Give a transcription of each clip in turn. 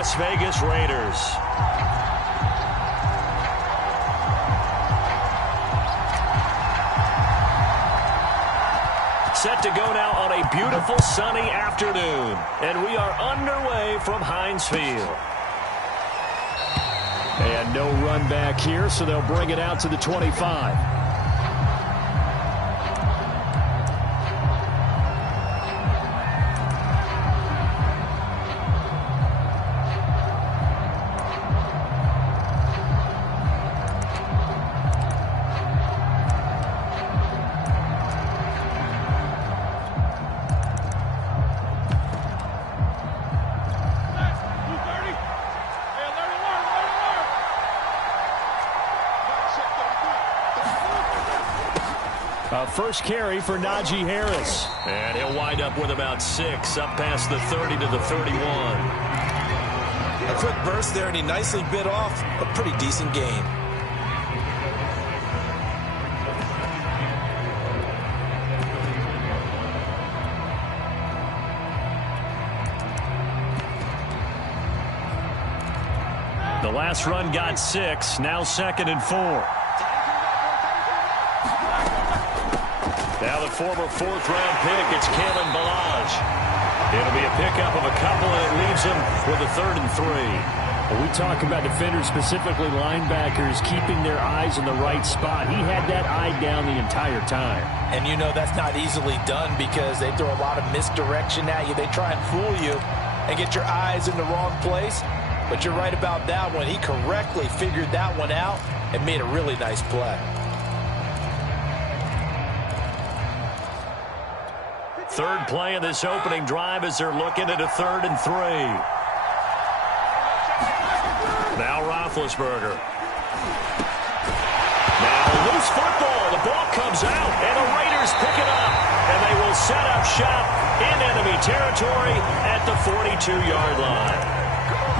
Las Vegas Raiders. Set to go now on a beautiful sunny afternoon. And we are underway from Heinz Field. And no run back here, so they'll bring it out to the 25. First carry for Najee Harris. And he'll wind up with about 6, up past the 30 to the 31. A quick burst there, and he nicely bit off a pretty decent gain. The last run got 6, now 2nd and 4. Now the former 4th-round pick, it's Kalen Ballage. It'll be a pickup of a couple, and it leaves him with a 3rd and 3. When we talk about defenders, specifically linebackers, keeping their eyes in the right spot, he had that eye down the entire time. And you know that's not easily done because they throw a lot of misdirection at you. They try and fool you and get your eyes in the wrong place. But you're right about that one. He correctly figured that one out and made a really nice play. Third play of this opening drive as they're looking at a 3rd and 3. Now Roethlisberger. Now loose football. The ball comes out, and the Raiders pick it up. And they will set up shop in enemy territory at the 42-yard line.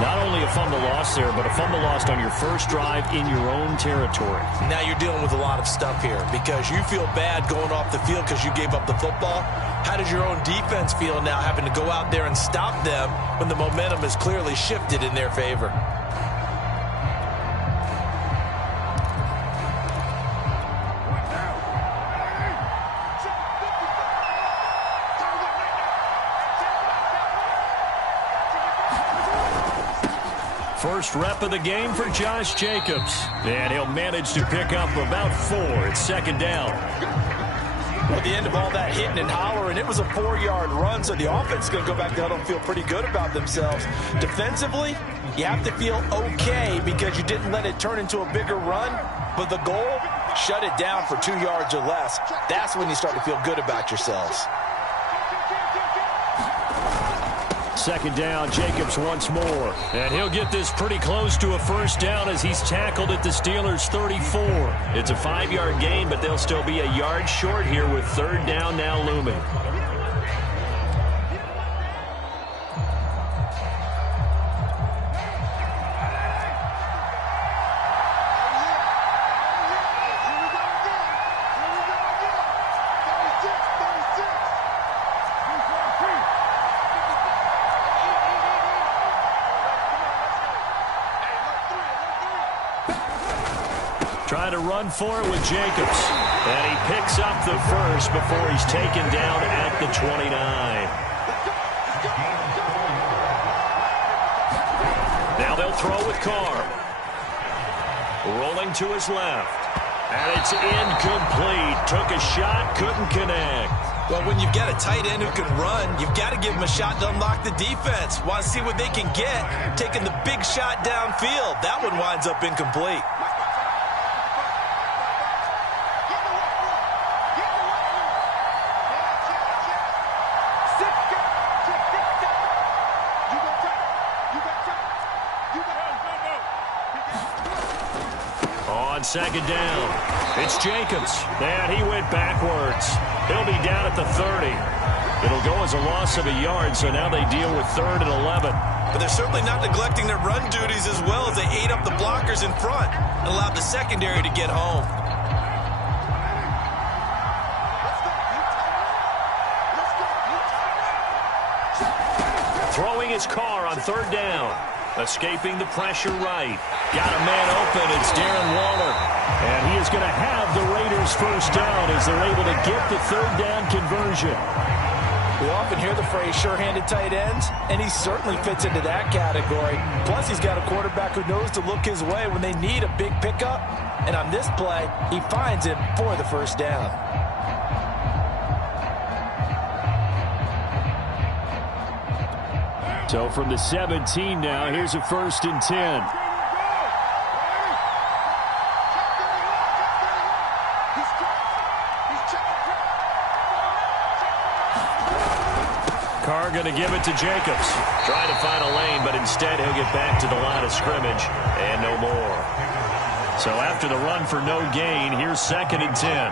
Not only a fumble loss there, but a fumble lost on your first drive in your own territory. Now you're dealing with a lot of stuff here because you feel bad going off the field because you gave up the football. How does your own defense feel now having to go out there and stop them when the momentum is clearly shifted in their favor? First rep of the game for Josh Jacobs. And he'll manage to pick up about 4. It's 2nd down. At the end of all that hitting and hollering, it was a 4-yard run, so the offense is going to go back to huddle and feel pretty good about themselves. Defensively, you have to feel okay because you didn't let it turn into a bigger run, but the goal, shut it down for 2 yards or less. That's when you start to feel good about yourselves. 2nd down, Jacobs once more. And he'll get this pretty close to a 1st down as he's tackled at the Steelers' 34. It's a 5-yard gain, but they'll still be a yard short here with 3rd down now looming. Trying to run for it with Jacobs. And he picks up the first before he's taken down at the 29. Now they'll throw with Carr. Rolling to his left. And it's incomplete. Took a shot, couldn't connect. Well, when you've got a tight end who can run, you've got to give him a shot to unlock the defense. Want to see what they can get, taking the big shot downfield. That one winds up incomplete. On 2nd down, it's Jacobs. And he went backwards. He'll be down at the 30. It'll go as a loss of a yard, so now they deal with 3rd and 11. But they're certainly not neglecting their run duties as well as they ate up the blockers in front and allowed the secondary to get home. Throwing his car on 3rd down. Escaping the pressure right. Got a man open. It's Darren Waller. And he is going to have the Raiders first down as they're able to get the third down conversion. We often hear the phrase sure-handed tight ends, and he certainly fits into that category. Plus, he's got a quarterback who knows to look his way when they need a big pickup. And on this play, he finds him for the first down. So from the 17 now, here's a 1st and 10. Carr going to give it to Jacobs. Trying to find a lane, but instead he'll get back to the line of scrimmage and no more. So after the run for no gain, here's 2nd and 10.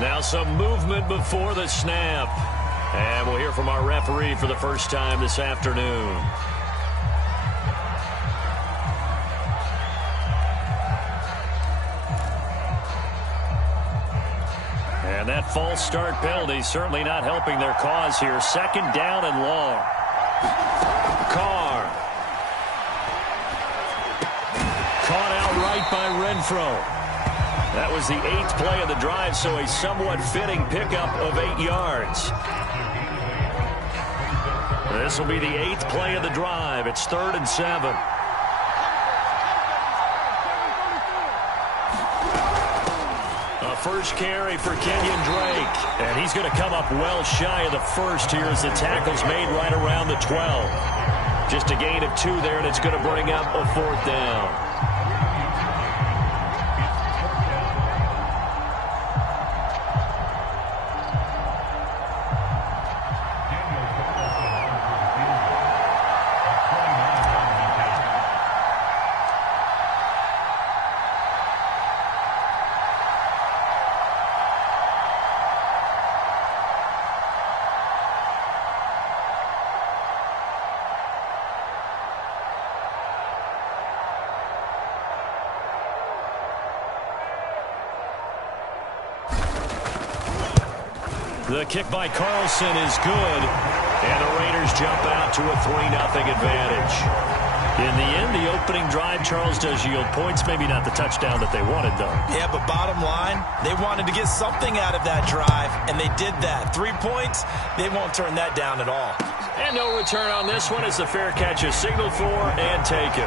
Now some movement before the snap. And we'll hear from our referee for the first time this afternoon. And that false start penalty certainly not helping their cause here. 2nd down and long. Carr. Caught out right by Renfro. That was the 8th play of the drive, so a somewhat fitting pickup of 8 yards. This will be the 8th play of the drive. It's 3rd and 7. A first carry for Kenyon Drake. And he's going to come up well shy of the first here as the tackle's made right around the 12. Just a gain of 2 there, and it's going to bring up a 4th down. The kick by Carlson is good, and the Raiders jump out to a 3-0 advantage. In the end, the opening drive, Charles, does yield points. Maybe not the touchdown that they wanted, though. Yeah, but bottom line, they wanted to get something out of that drive, and they did that. 3 points, they won't turn that down at all. And no return on this one as the fair catch is signaled for and taken.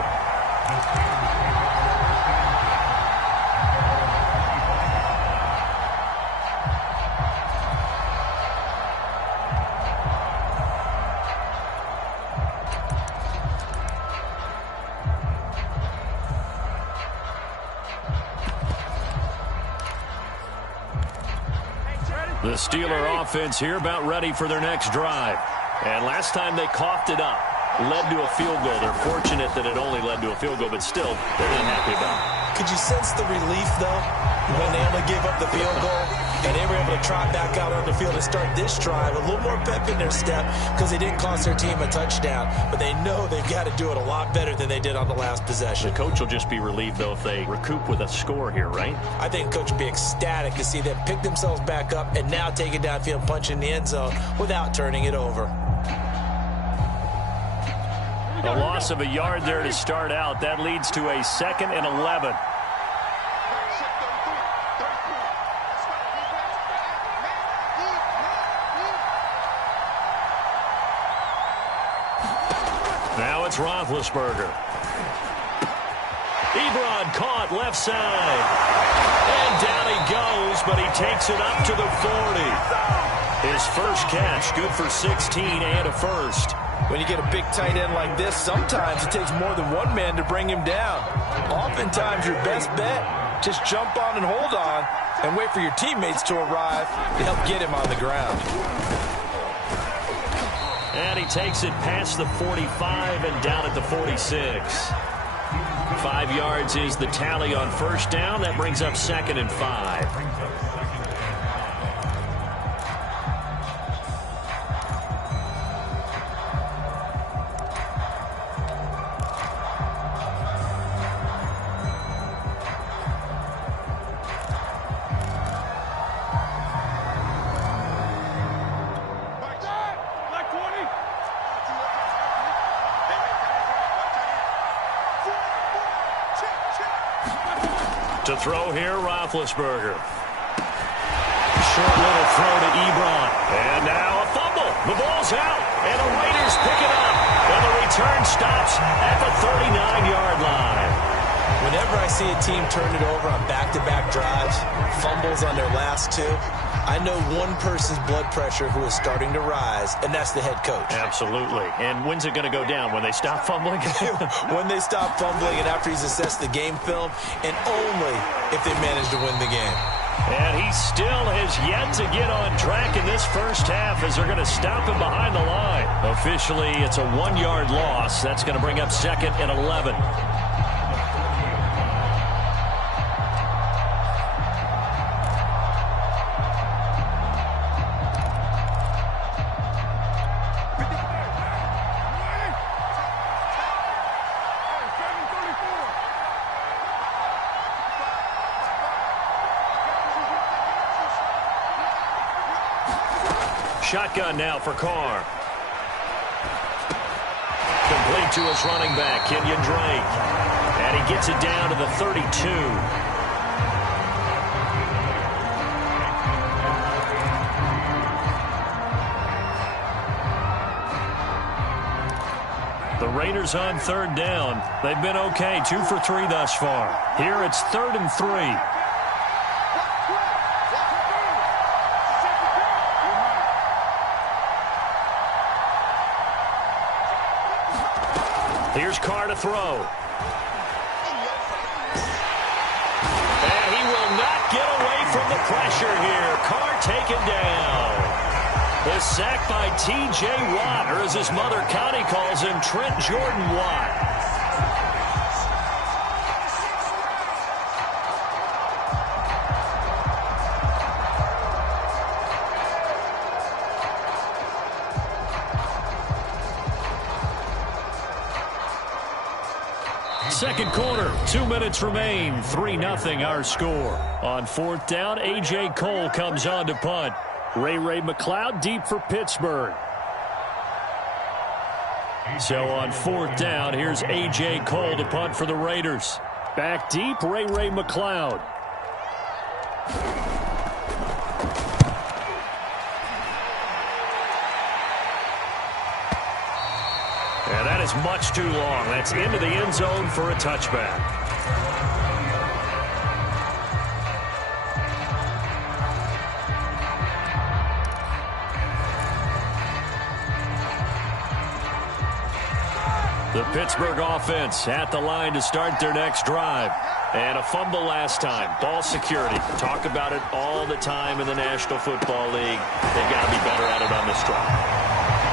The Steeler offense here about ready for their next drive. And last time they coughed it up, led to a field goal. They're fortunate that it only led to a field goal, but still, they're not happy about it. Could you sense the relief, though, when they only gave up the field goal? And they were able to trot back out on the field and start this drive. A little more pep in their step because they didn't cost their team a touchdown. But they know they've got to do it a lot better than they did on the last possession. The coach will just be relieved, though, if they recoup with a score here, right? I think coach will be ecstatic to see them pick themselves back up and now take it downfield and punch in the end zone without turning it over. A loss of a yard there to start out. That leads to a 2nd and 11. Now it's Roethlisberger. Ebron caught left side. And down he goes, but he takes it up to the 40. His first catch, good for 16 and a first. When you get a big tight end like this, sometimes it takes more than one man to bring him down. Oftentimes your best bet, just jump on and hold on and wait for your teammates to arrive to help get him on the ground. And he takes it past the 45 and down at the 46. 5 yards is the tally on first down. That brings up 2nd and 5. To throw here, Roethlisberger. Short little throw to Ebron. And now a fumble. The ball's out. And the Raiders pick it up. And the return stops at the 39-yard line. Whenever I see a team turn it over on back-to-back drives, fumbles on their last two, I know one person's blood pressure who is starting to rise, and that's the head coach. Absolutely. And when's it going to go down? When they stop fumbling? When they stop fumbling and after he's assessed the game film, and only if they manage to win the game. And he still has yet to get on track in this first half as they're going to stop him behind the line. Officially, it's a 1-yard loss. That's going to bring up 2nd and 11. Shotgun now for Carr. Complete to his running back, Kenyon Drake. And he gets it down to the 32. The Raiders on 3rd down. They've been okay, 2 for 3 thus far. Here it's 3rd and 3. Here's Carr to throw. And he will not get away from the pressure here. Carr taken down. The sack by T.J. Watt, or as his mother Connie calls him, Trent Jordan Watt. Second quarter, 2 minutes remain, 3-0 our score. On 4th down, A.J. Cole comes on to punt. Ray McLeod deep for Pittsburgh. So on 4th down, here's A.J. Cole to punt for the Raiders. Back deep, Ray McLeod. And that is much too long. That's into the end zone for a touchback. The Pittsburgh offense at the line to start their next drive. And a fumble last time. Ball security. Talk about it all the time in the National Football League. They've got to be better at it on this drive.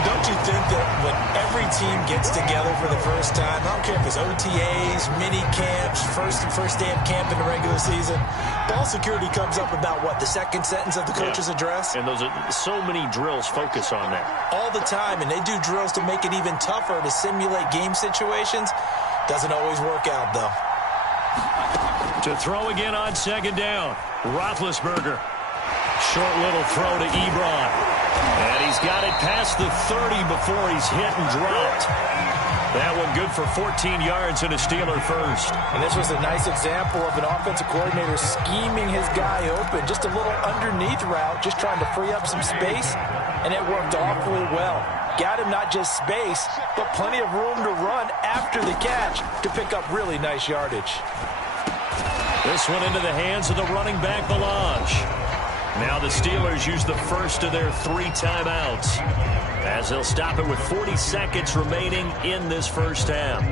Don't you think that when every team gets together for the first time, I don't care if it's OTAs, mini camps, first day of camp in the regular season, ball security comes up about, what, the second sentence of the coach's address? And those are so many drills focus on that. All the time, and they do drills to make it even tougher to simulate game situations. Doesn't always work out, though. To throw again on 2nd down, Roethlisberger. Short little throw to Ebron. And he's got it past the 30 before he's hit and dropped. That one good for 14 yards and a Steeler first. And this was a nice example of an offensive coordinator scheming his guy open. Just a little underneath route, just trying to free up some space. And it worked awfully well. Got him not just space, but plenty of room to run after the catch to pick up really nice yardage. This one into the hands of the running back, Balaj. Now the Steelers use the first of their 3 timeouts as they'll stop it with 40 seconds remaining in this first half.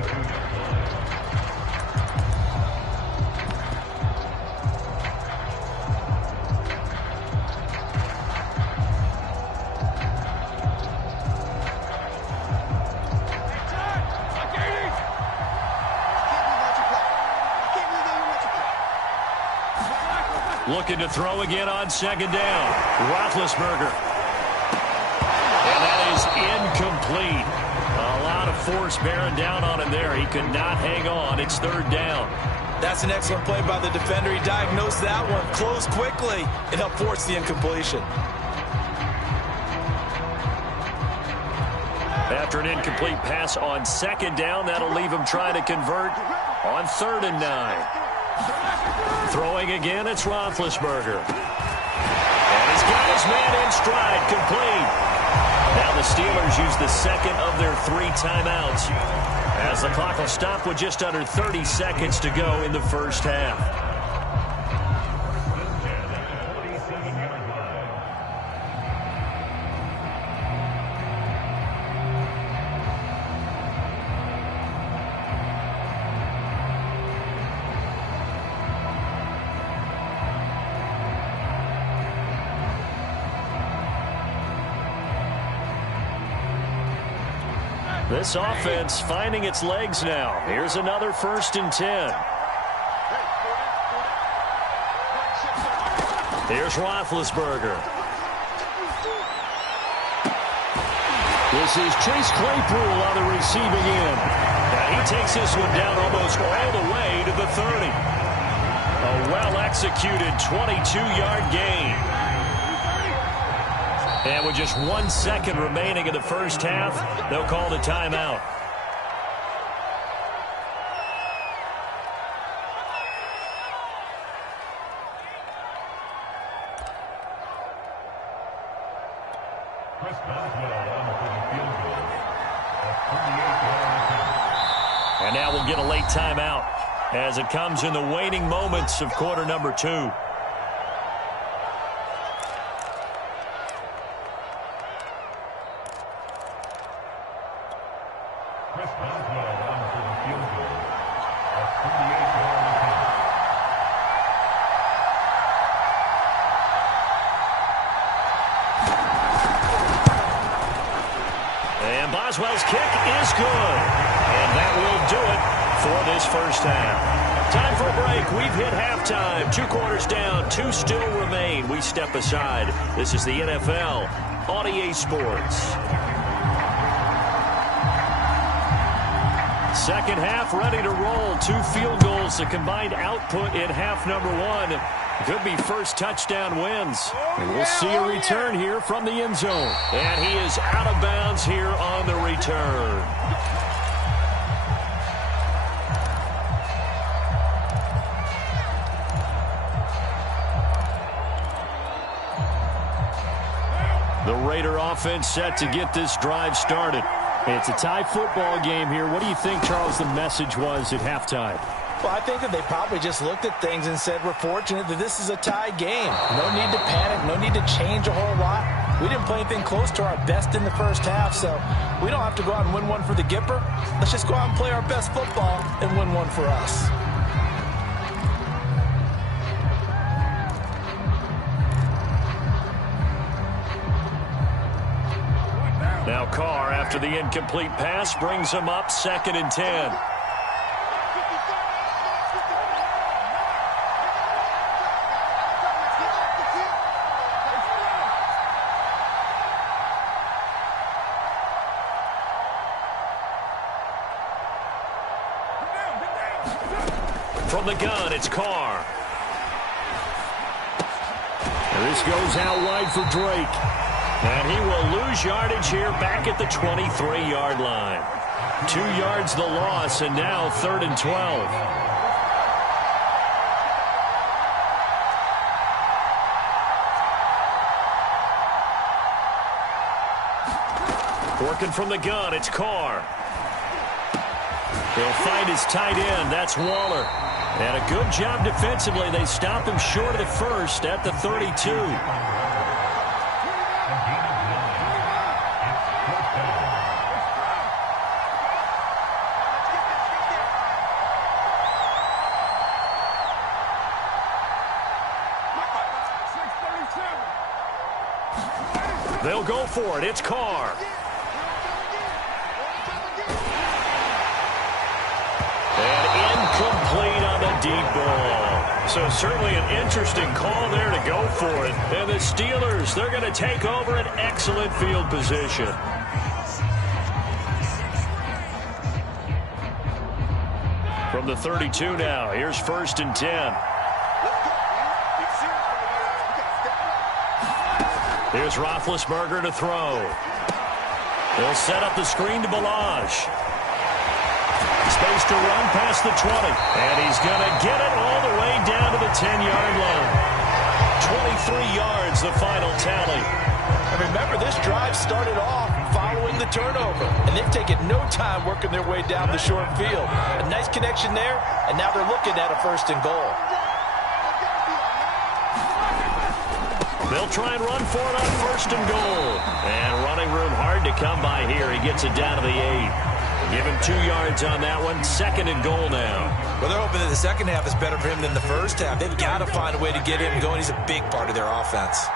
Looking to throw again on 2nd down. Roethlisberger. And that is incomplete. A lot of force bearing down on him there. He could not hang on. It's 3rd down. That's an excellent play by the defender. He diagnosed that one, closed quickly, and helped force the incompletion. After an incomplete pass on 2nd down, that'll leave him trying to convert on 3rd and 9. Throwing again, it's Roethlisberger. And he's got his man in stride, complete. Now the Steelers use the second of their 3 timeouts, as the clock will stop with just under 30 seconds to go in the first half. This offense finding its legs now. Here's another 1st and 10. Here's Roethlisberger. This is Chase Claypool on the receiving end. And he takes this one down almost all the way to the 30. A well-executed 22-yard gain. And with just 1 second remaining in the first half, they'll call the timeout. And now we'll get a late timeout as it comes in the waning moments of quarter number 2. Boswell's kick is good. And that will do it for this first half. Time for a break. We've hit halftime. 2 quarters down. 2 still remain. We step aside. This is the NFL on EA Sports. Second half ready to roll. 2 field goals. The combined output in half number 1. Could be first touchdown wins. And we'll see a return here from the end zone. And he is out of bounds here on the return. The Raider offense set to get this drive started. It's a tie football game here. What do you think, Charles, the message was at halftime? Well, I think that they probably just looked at things and said, we're fortunate that this is a tie game. No need to panic. No need to change a whole lot. We didn't play anything close to our best in the first half, so we don't have to go out and win one for the Gipper. Let's just go out and play our best football and win one for us. Now Carr, after the incomplete pass, brings him up 2nd and 10. From the gun, it's Carr. And this goes out wide for Drake. And he will lose yardage here back at the 23-yard line. 2 yards the loss, and now 3rd and 12. Working from the gun, it's Carr. He'll find his tight end. That's Waller. And a good job defensively. They stop him short of the first at the 32. They'll go for it. It's Carr. Incomplete on the deep ball. So certainly an interesting call there to go for it. And the Steelers, they're going to take over an excellent field position. From the 32 now, here's 1st and 10. Here's Roethlisberger to throw. They'll set up the screen to Balaj. Space to run past the 20. And he's going to get it all the way down to the 10-yard line. 23 yards, the final tally. And remember, this drive started off following the turnover. And they've taken no time working their way down the short field. A nice connection there, and now they're looking at a 1st and goal. They'll try and run for it on 1st and goal. And running room hard to come by here. He gets it down to the 8. Give him 2 yards on that one. 2nd and goal now. Well, they're hoping that the second half is better for him than the first half. They've got to find a way to get him going. He's a big part of their offense.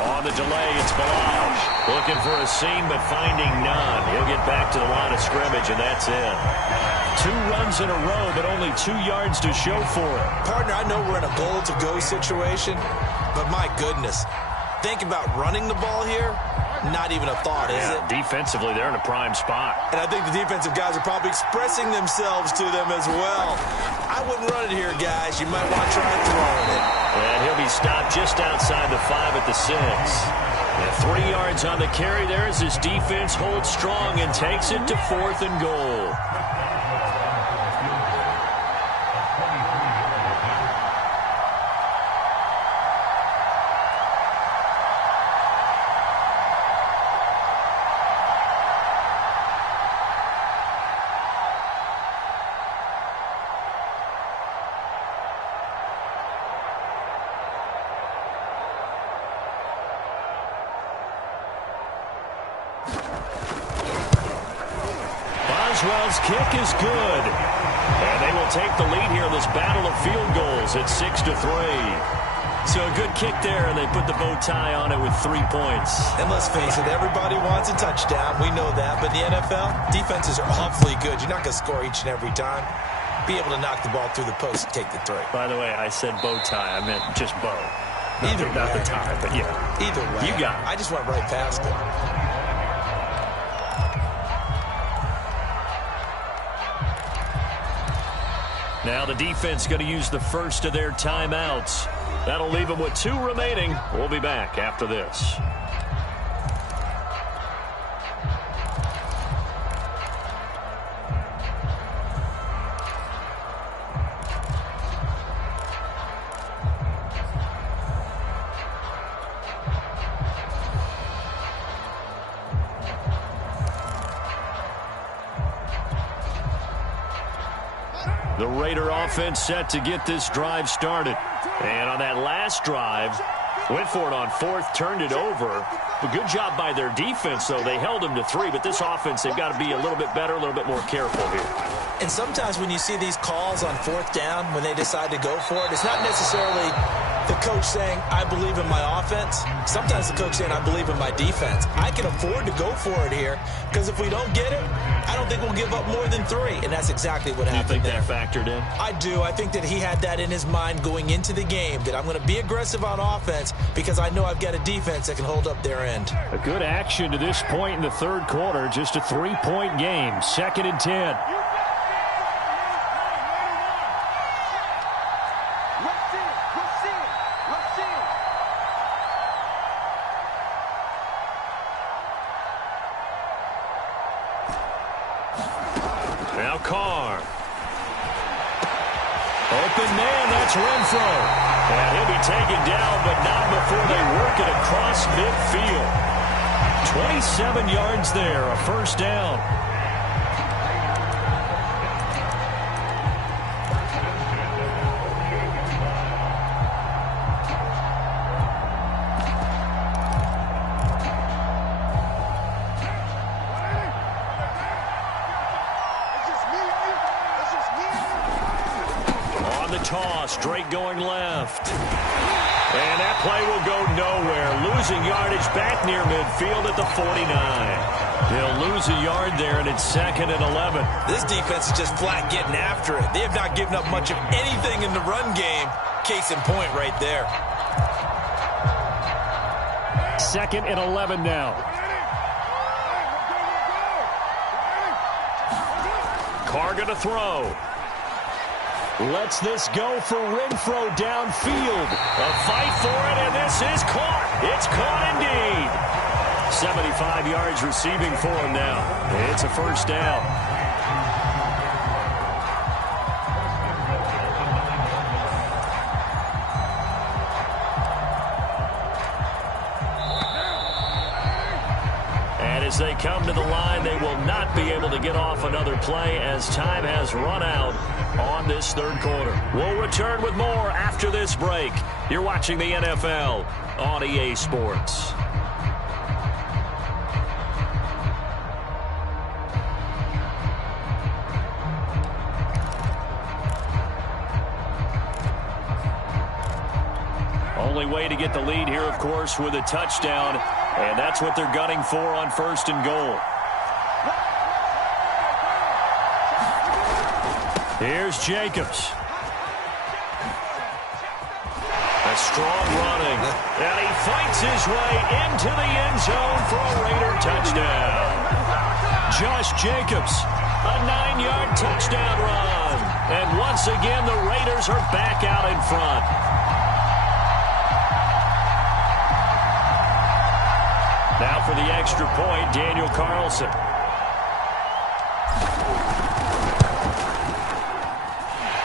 On the delay, it's Balaj. Looking for a seam, but finding none. He'll get back to the line of scrimmage, and that's it. 2 runs in a row, but only 2 yards to show for it. Partner, I know we're in a goal-to-go situation, but my goodness. Think about running the ball here. Not even a thought, is it? Defensively, they're in a prime spot. And I think the defensive guys are probably expressing themselves to them as well. I wouldn't run it here, guys. You might want to try throwing it. And he'll be stopped just outside the 5 at the 6. And 3 yards on the carry there as his defense holds strong and takes it to 4th and goal. Boswell's kick is good. And they will take the lead here in this battle of field goals at 6-3. So a good kick there, and they put the bow tie on it with 3 points. And let's face it, everybody wants a touchdown. We know that. But in the NFL, defenses are awfully good. You're not going to score each and every time. Be able to knock the ball through the post and take the 3. By the way, I said bow tie. I meant just bow. Either way. Not the tie, but yeah. Either way. You got it. I just went right past it. Now the defense going to use the first of their timeouts. That'll leave them with 2 remaining. We'll be back after this. The Raider offense set to get this drive started. And on that last drive, went for it on 4th, turned it over. A good job by their defense, though. They held them to 3, but this offense, they've got to be a little bit better, a little bit more careful here. And sometimes when you see these calls on 4th down, when they decide to go for it, it's not necessarily the coach saying, I believe in my offense. Sometimes the coach saying, I believe in my defense. I can afford to go for it here, because if we don't get it, I don't think we'll give up more than 3. And that's exactly what happened there. You think that factored in? I do. I think that he had that in his mind going into the game, that I'm going to be aggressive on offense because I know I've got a defense that can hold up their end. A good action to this point in the 3rd quarter. Just a 3-point game. 2nd and 10. Now Carr. Open man, that's Renfro. And he'll be taken down, but not before they work it across midfield. 27 yards there, a 1st down. Toss, straight going left. And that play will go nowhere. Losing yardage back near midfield at the 49. They'll lose a yard there, and it's 2nd and 11. This defense is just flat getting after it. They have not given up much of anything in the run game. Case in point right there. 2nd and 11 now. Carr going to throw. Lets this go for Renfro downfield. A fight for it, and this is caught. It's caught indeed. 75 yards receiving for him now. It's a first down. And as they come to the line, they will not be able to get off another play as time has run out on this third quarter. We'll return with more after this break. You're watching the NFL on EA Sports. Only way to get the lead here, of course, with a touchdown, and that's what they're gunning for on first and goal. Here's Jacobs. A strong running, and he fights his way into the end zone for a Raider touchdown. Josh Jacobs, a 9-yard touchdown run. And once again, the Raiders are back out in front. Now for the extra point, Daniel Carlson.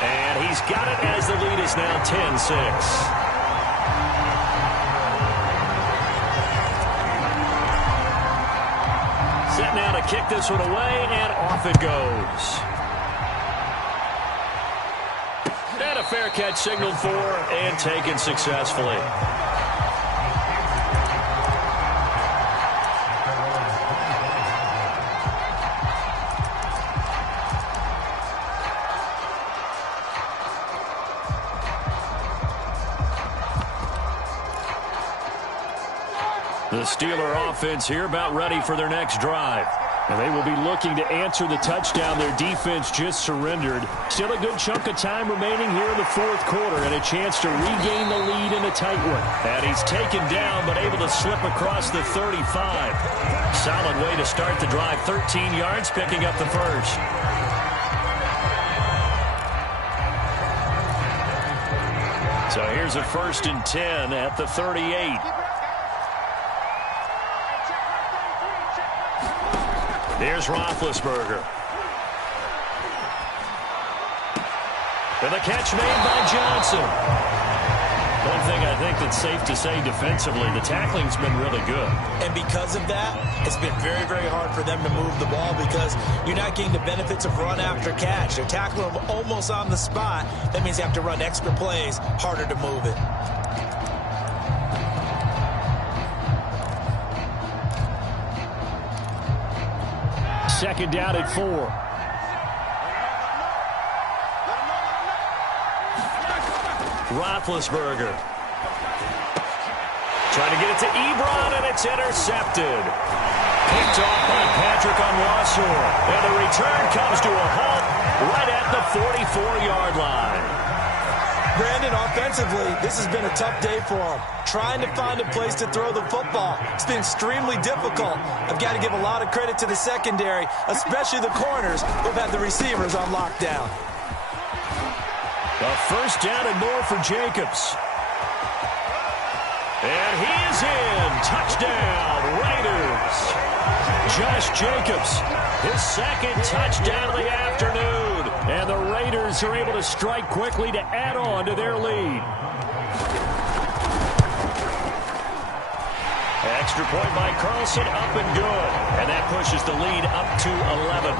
And he's got it as the lead is now 10-6. Set now to kick this one away, and off it goes. And a fair catch signaled for and taken successfully. The Steeler offense here about ready for their next drive. And they will be looking to answer the touchdown their defense just surrendered. Still a good chunk of time remaining here in the fourth quarter and a chance to regain the lead in a tight one. And he's taken down but able to slip across the 35. Solid way to start the drive. 13 yards, picking up the first. So here's a 1st and 10 at the 38. Here's Roethlisberger. And the catch made by Johnson. One thing I think that's safe to say defensively, the tackling's been really good. And because of that, it's been very, very hard for them to move the ball because you're not getting the benefits of run after catch. They're tackling them almost on the spot. That means you have to run extra plays, harder to move it. Second down at 4. Roethlisberger. Trying to get it to Ebron, and it's intercepted. Picked off by Patrick Onwuasor. And the return comes to a halt right at the 44-yard line. Brandon, offensively, this has been a tough day for him. Trying to find a place to throw the football. It's been extremely difficult. I've got to give a lot of credit to the secondary, especially the corners who've had the receivers on lockdown. A first down and more for Jacobs. And he is in. Touchdown, Raiders. Josh Jacobs, his second touchdown of the afternoon. And the Raiders are able to strike quickly to add on to their lead. Extra point by Carlson, up and good. And that pushes the lead up to 11.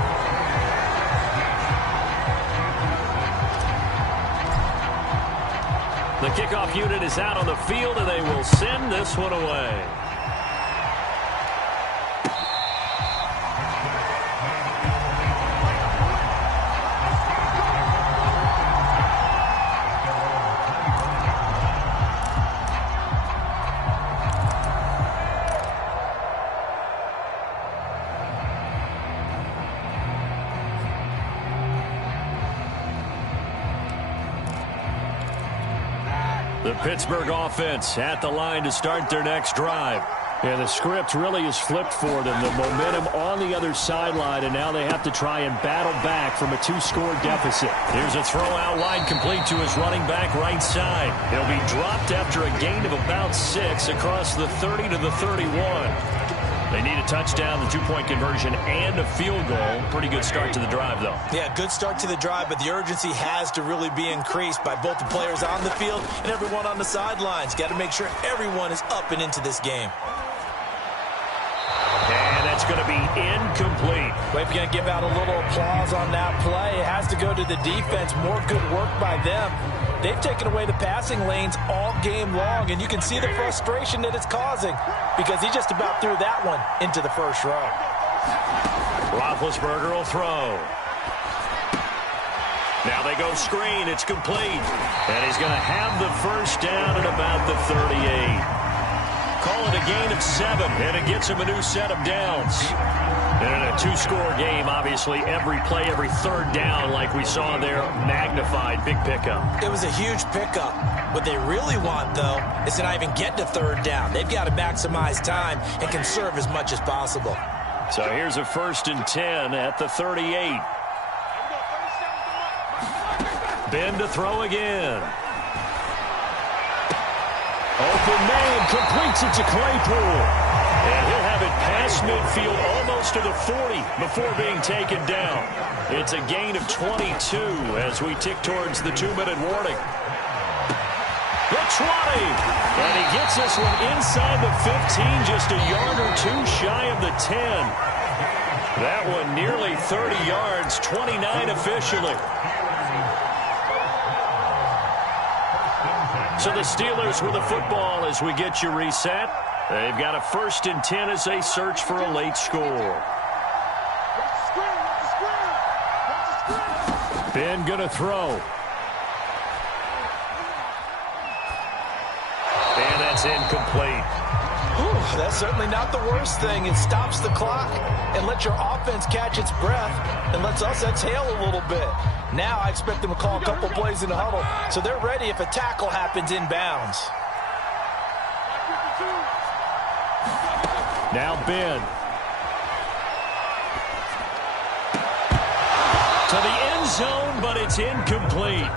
The kickoff unit is out on the field, and they will send this one away. The Pittsburgh offense at the line to start their next drive. Yeah, the script really is flipped for them. The momentum on the other sideline, and now they have to try and battle back from a 2-score deficit. Here's a throw out wide, complete to his running back right side. He'll be dropped after a gain of about 6 across the 30 to the 31. They need a touchdown, the two-point conversion, and a field goal. Pretty good start to the drive, though. Yeah, good start to the drive, but the urgency has to really be increased by both the players on the field and everyone on the sidelines. Got to make sure everyone is up and into this game. And that's going to be incomplete. Well, if you're going to give out a little applause on that play, it has to go to the defense. More good work by them. They've taken away the passing lanes all game long, and you can see the frustration that it's causing because he just about threw that one into the first row. Roethlisberger will throw. Now they go screen. It's complete. And he's going to have the first down at about the 38. Call it a gain of 7, and it gets him a new set of downs. And in a two-score game, obviously, every play, every third down, like we saw there, magnified, big pickup. It was a huge pickup. What they really want, though, is to not even get to third down. They've got to maximize time and conserve as much as possible. So here's a 1st and 10 at the 38. Ben to throw again. Open man, completes it to Claypool. And he'll have it past midfield almost to the 40 before being taken down. It's a gain of 22 as we tick towards the 2-minute warning. The 20. And he gets this one inside the 15, just a yard or two shy of the 10. That one nearly 30 yards, 29 officially. So the Steelers with the football as we get you reset. They've got a 1st and 10 as they search for a late score. Ben gonna throw. And that's incomplete. Whew, that's certainly not the worst thing. It stops the clock and lets your offense catch its breath and lets us exhale a little bit. Now I expect them to call a couple plays in the huddle, so they're ready if a tackle happens inbounds. Now Ben. To the end zone, but it's incomplete.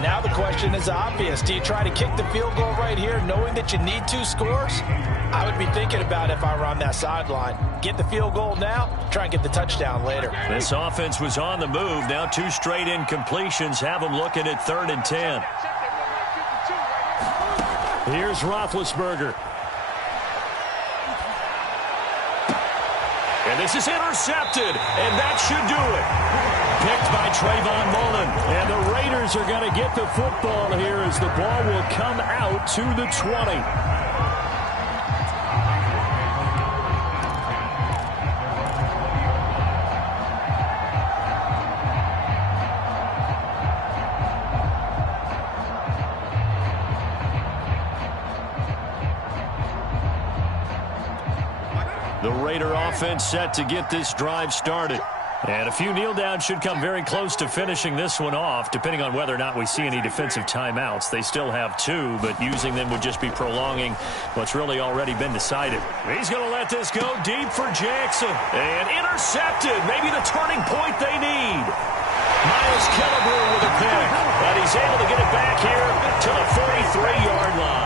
Now the question is obvious. Do you try to kick the field goal right here knowing that you need 2 scores? I would be thinking about it if I were on that sideline. Get the field goal now, try and get the touchdown later. This offense was on the move. Now 2 straight incompletions have them looking at 3rd and 10. Here's Roethlisberger. And this is intercepted, and that should do it. Picked by Trayvon Mullen. And the Raiders are going to get the football here as the ball will come out to the 20. The Raider offense set to get this drive started. And a few kneel downs should come very close to finishing this one off, depending on whether or not we see any defensive timeouts. They still have 2, but using them would just be prolonging what's really already been decided. He's going to let this go deep for Jackson. And intercepted. Maybe the turning point they need. Miles Killebrew with a pick. And he's able to get it back here to the 43-yard line.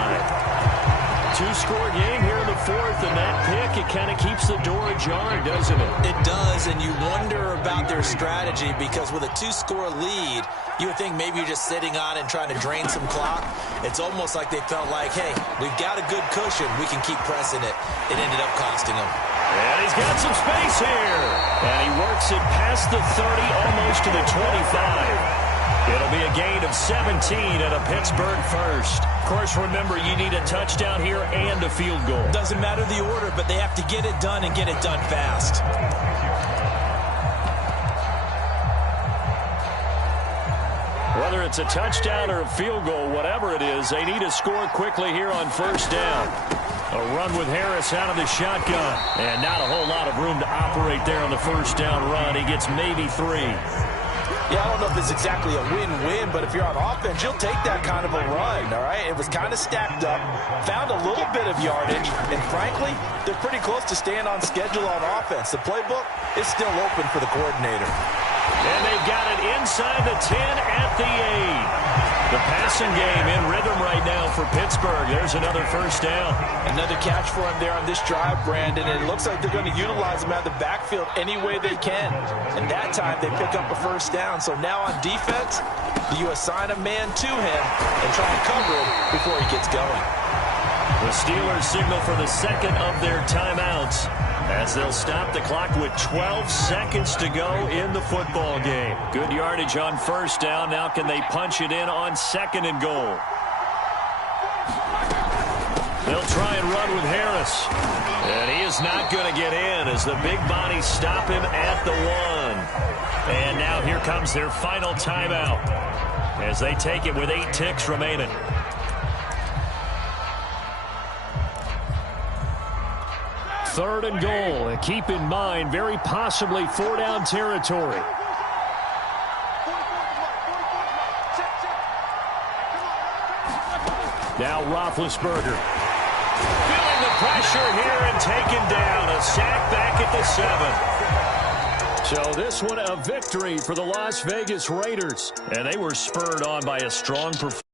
2-score game here in the 4th, and that pick, it kind of keeps the door ajar, doesn't it? It does, and you wonder about their strategy because with a 2-score lead, you would think maybe you're just sitting on it and trying to drain some clock. It's almost like they felt like, hey, we've got a good cushion. We can keep pressing it. It ended up costing them. And he's got some space here. And he works it past the 30, almost to the 25. It'll be a gain of 17 and a Pittsburgh first. Of course, remember, you need a touchdown here and a field goal. Doesn't matter the order, but they have to get it done and get it done fast. Whether it's a touchdown or a field goal, whatever it is, they need to score quickly here on 1st down. A run with Harris out of the shotgun. And not a whole lot of room to operate there on the 1st down run. He gets maybe 3. Yeah, I don't know if it's exactly a win-win, but if you're on offense, you'll take that kind of a run, all right? It was kind of stacked up, found a little bit of yardage, and frankly, they're pretty close to staying on schedule on offense. The playbook is still open for the coordinator. And they've got it inside the 10 at the 8. The passing game in rhythm right now for Pittsburgh. There's another first down. Another catch for him there on this drive, Brandon. And it looks like they're going to utilize him out of the backfield any way they can. And that time they pick up a first down. So now on defense, you assign a man to him and try and cover him before he gets going. The Steelers signal for the second of their timeouts as they'll stop the clock with 12 seconds to go in the football game. Good yardage on first down. Now can they punch it in on second and goal? They'll try and run with Harris. And he is not going to get in as the big bodies stop him at the 1. And now here comes their final timeout as they take it with 8 ticks remaining. Third and goal. And keep in mind, very possibly 4-down territory. Now Roethlisberger. Feeling the pressure here and taken down. A sack back at the 7. So this one a victory for the Las Vegas Raiders. And they were spurred on by a strong performance.